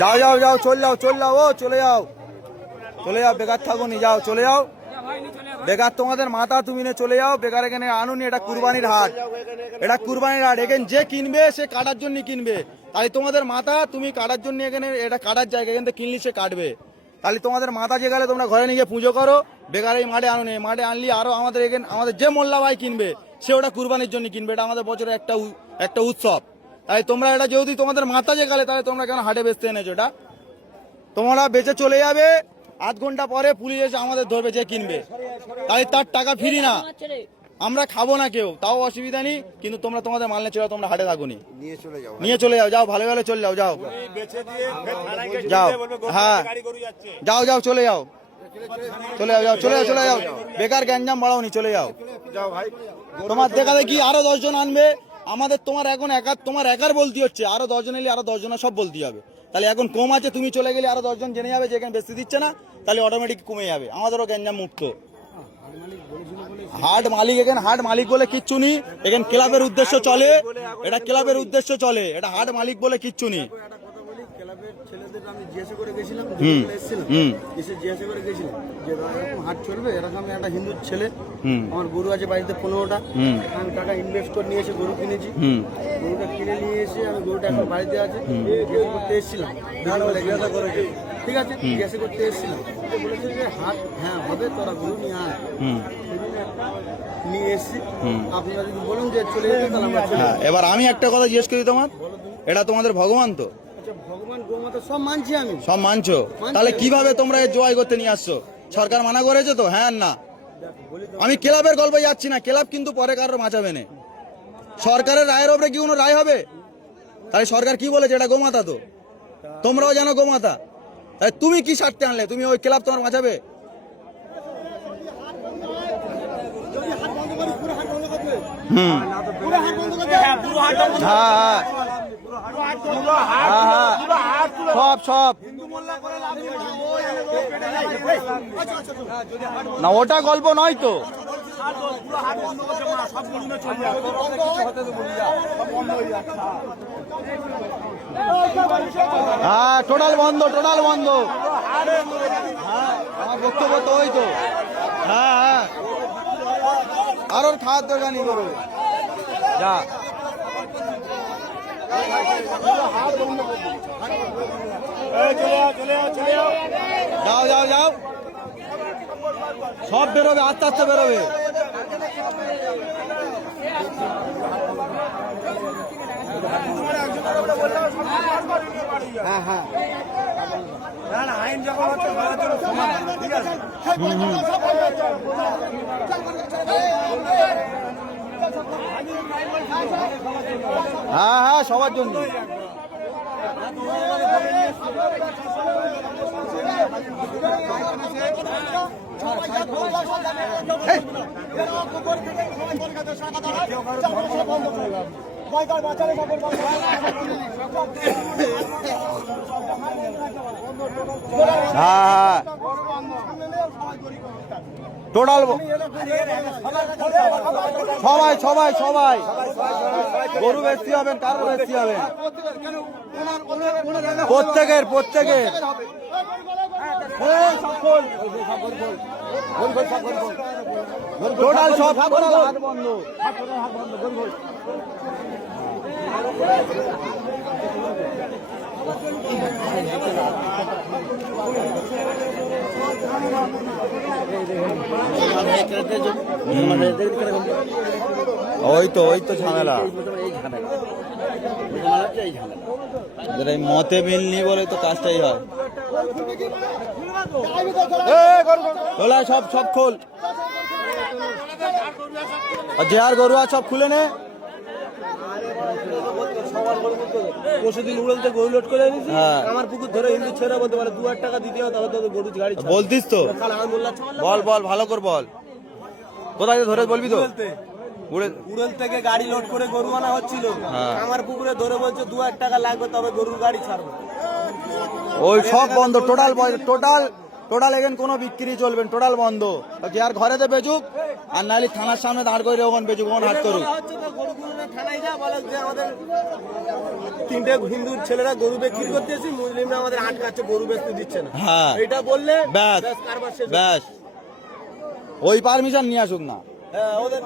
যাও যাও যাও, চলে যাও চলে যাও, ও চলে যাও চলে যাও, বেকার থাকো নি, যাও চলে যাও। বেকার তোমাদের মাথা, তুমি নিয়ে চলে যাও, বেকার এখানে আনুনি। এটা কুরবানির হাট, এটা কুরবানির হাট। এখানে যে কিনবে সে কাটার জন্য কিনবে, তাই তোমাদের মাথা, তুমি কাটার জন্য এখানে, এটা কাটার জায়গা, এখান থেকে কিনলি সে কাটবে। তাহলে তোমাদের মাথা যে গেলে তোমরা ঘরে নিয়ে পুজো করো, বেকার এই মাঠে আনুনি। মাঠে আনলি আরো আমাদের এখানে, আমাদের যে মোল্লা ভাই কিনবে সে ওটা কুরবানির জন্য কিনবে। এটা আমাদের বছরের একটা উৎসব। তাই তোমরা এটা যেহেতু তোমাদের মাথা যে গেলে, তাহলে তোমরা কেন হাটে বেচতে এনেছো? এটা তোমরা বেচে চলে যাবে, আধ ঘন্টা পরে পুলিশ এসে আমাদের ধরবে যে কিনবে, তাই তার টাকা ফিরি না, আমরা খাবো না কেউ, তাও অসুবিধা নেই। কিন্তু তোমরা তোমাদের মাল নিয়ে চলে যাও, তোমরা হাটে থাকো নি, নিয়ে চলে যাও, যাও ভালো ভালো চলে যাও, যাও যাও, হ্যাঁ যাও যাও চলে যাও, চলে যাও, যাও চলে যাও, চলে যাও, বেকার গ্যাঞ্জাম বাড়াও নি, চলে যাও। তোমার দেখা দেখি আরো 10 জন আনবে, আমাদের তোমার এখন তোমার একার বলতে হচ্ছে, আরো 10 জন এলে আরো 10 জনের সব বলতে হবে। তাহলে এখন কম আছে, তুমি চলে গেলে আরো 10 জন জেনে যাবে যে এখানে বেশি দিচ্ছে না, তাহলে অটোমেটিক কমে যাবে, আমাদেরও গ্যাঞ্জাম মুক্ত। হাট মালিক, এখানে হাট মালিক বলে কিচ্ছু নেই, এখানে ক্লাবের উদ্দেশ্য চলে, এটা ক্লাবের উদ্দেশ্য চলে, এটা হাট মালিক বলে কিচ্ছু নেই। হাট চলবে এরকম, একটা হিন্দু ছেলে, আমার গরু আছে বাড়িতে 15টা, আমি টাকা ইনভেস্ট করে নিয়ে এসে গরু কিনেছি, গরুটা কিনে নিয়ে এসে আমি গরুটা এখন বাড়িতে আছে, জিজ্ঞাসা করতে এসেছিলাম, ঠিক আছে জিজ্ঞাসা করতে এসেছিলাম, বলেছে যে হাট হ্যাঁ হবে, তোরা গরু নিয়ে আয়, নিয়ে এসছি। আপনারা যদি বলুন যে চলে যেতে, তাহলে আমরা চলে যাবো। এবার আমি একটা কথা জিজ্ঞেস করি, তোমার এটা তোমাদের ভগবান তো? ভগবান গোমাতা সব মানছি আমি, সব মানছো, তাহলে কিভাবে তোমরা এই জয় করতে নিয়ে আসছো? সরকার মানা করেছে তো? হ্যাঁ না, আমি ক্লাবের গল্পে যাচ্ছি না, ক্লাব কিন্তু পরে কারোর বাঁচাবে না, সরকারের রায়ের ওপরে কি কোনো রায় হবে? তাহলে সরকার কি বলেছে? এটা গোমাতা তো, তোমরাও জানো গোমাতা, তাই তুমি কি স্বার্থে আনলে? তুমি ওই ক্লাব তোমার বাঁচাবে? সব সব না, ওটা গল্প নয় তো। হ্যাঁ টোটাল বন্ধ, টোটাল বন্ধ। হ্যাঁ আমার বক্তব্য তো ওই তো। হ্যাঁ হ্যাঁ, আর ওর খাওয়ার দরকার নেই, করো যা। যাও যাও যাও, সব বেরোবে, আস্তে আস্তে বেরোবে। হ্যাঁ হ্যাঁ, আইন যখন হচ্ছে সমান, ঠিক আছে। হ্যাঁ হ্যাঁ, সবার জন্য। হ্যাঁ টোটাল সবাই সবাই সবাই গরু বেশি হবেন, কারো বেশি হবে, প্রত্যেকের প্রত্যেকের। টোটাল সব বন্ধ। ওই তো ঝামেলা, এই মতে মিলনি বলে তো কাজটাই হয়। সব সব খোল, যে আর গরু আর সব খুলে নে। পরশুদিন উড়লতে গরু লোড করে এনেছি, আমার পুকুর ধরে হিন্দু ছেড়ে বলতে পারে 2000 টাকা দিতে হবে, তবে তো গরু গাড়ি বলতিস তো। বল বল ভালো করে বল, কোথায় ধরে বলবি তো। উড়ল থেকে গাড়ি লোড করে গরু আনা হচ্ছিল, আমার পুকুরে ধরে বলছে 2000 টাকা লাগবে, তবে গরুর গাড়ি ছাড়বো। ওই সব বন্ধ, টোটাল টোটাল টোটাল এখানে কোনো বিক্রি চলবে না, টোটাল বন্ধ। যে আর ঘরেতে বেচুক, আর নাহলে থানার সামনে দাঁড় করে ওখানে বেচুক, ওখানে হাট করুক। থানায় যা বলে যে আমাদের তিনটে হিন্দু ছেলেরা গরু বিক্রি করতেছি, মুসলিমরা আমাদের আটকাচ্ছে, গরু বেচতে দিচ্ছে না। হ্যাঁ, এটা বললে ব্যাস কারবার শেষ। ব্যাস, ওই পারমিশন নিয়ে আসুক না। হ্যাঁ, ওদের